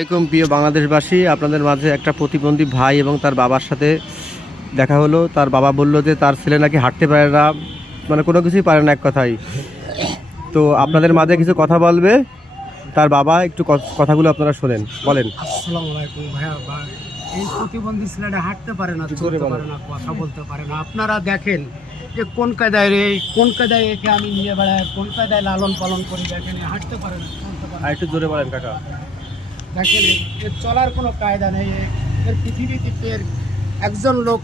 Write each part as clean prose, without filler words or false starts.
আসসালামাইকুম প্রিয় বাংলাদেশবাসী, আপনাদের মাঝে একটা প্রতিবন্ধী ভাই এবং তার বাবার সাথে দেখা হলো। তার বাবা বলল যে তার ছেলে নাকি হাঁটতে পারে না, মানে কোনো কিছুই পারে না এক কথায়। তো আপনাদের মাঝে কিছু কথা বলবে তার বাবা, একটু কথাগুলো আপনারা শোনেন, বলেন। আসসালামু আলাইকুম ভাইয়া। এই প্রতিবন্ধী ছেলেটা হাঁটতে পারে না, চলতে পারে না, কথা বলতে পারে না। আপনারা দেখেন যে কোন কায়দায় একে আমি নিয়ে বেড়াই, কোন কায়দায় লালন পালন করি। দেখেন হাঁটতে পারে না, চলতে পারে না। একটু জোরে বলেন কাকা। দেখেন এর চলার কোনো কায়দা নেই। এর পৃথিবীতে এর একজন লোক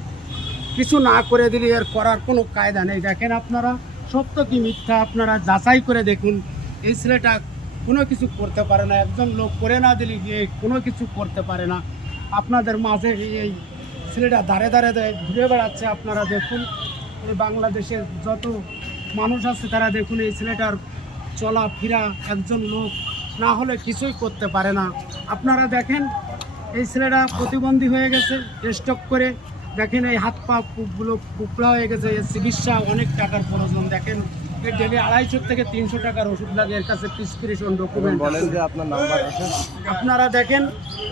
কিছু না করে দিলে এর করার কোনো কায়দা নেই। দেখেন আপনারা সত্য কি মিথ্যা আপনারা যাচাই করে দেখুন। এই ছেলেটা কোনো কিছু করতে পারে না, একজন লোক করে না দিলে গিয়ে কোনো কিছু করতে পারে না। আপনাদের মাঝে এই ছেলেটা দাঁড়ে ঘুরে বেড়াচ্ছে। আপনারা দেখুন এই বাংলাদেশের যত মানুষ আছে তারা দেখুন এই ছেলেটার চলাফেরা একজন লোক না হলে কিছুই করতে পারে না। আপনারা দেখেন এই ছেলেটা প্রতিবন্ধী হয়ে গেছে স্ট্রোক করে। দেখেন এই হাত পা গুলো কুকড়া হয়ে গেছে। এর চিকিৎসা অনেক টাকার প্রয়োজন। দেখেন এর ডেলি 250 থেকে 300 টাকার ওষুধ লাগে। এর কাছে প্রেসক্রিপশন ডকুমেন্ট বলেন যে আপনার নাম্বার আছে। আপনারা দেখেন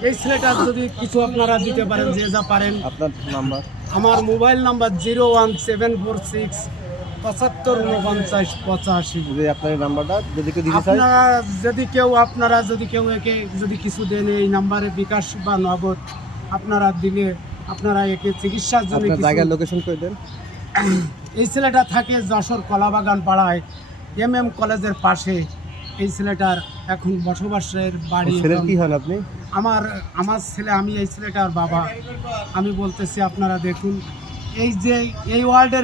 এই ছেলেটার যদি কিছু আপনারা দিতে পারেন, যে যা পারেন। আপনার নাম্বার? আমার মোবাইল নাম্বার 01746 75 49 85। আপনার এই নাম্বারটা যদি কেউ দিতে চায়, আপনারা যদি কেউ একে যদি কিছু দেন এই নাম্বারে বিকাশ বা নগদ আপনারা দিলে আপনারা একে চিকিৎসার জন্য আপনার জায়গার লোকেশন করে দেন। এই ছেলেটা থাকে যশোর কলাবাগান পাড়ায় কলেজের পাশে। এই ছেলেটার এখন বসবাসের বাড়ি। ছেলের কি হন আপনি? আমার ছেলে, আমি এই ছেলেটার বাবা। আমি বলতেছি আপনারা দেখুন এই যে এই ওয়ার্ল্ডের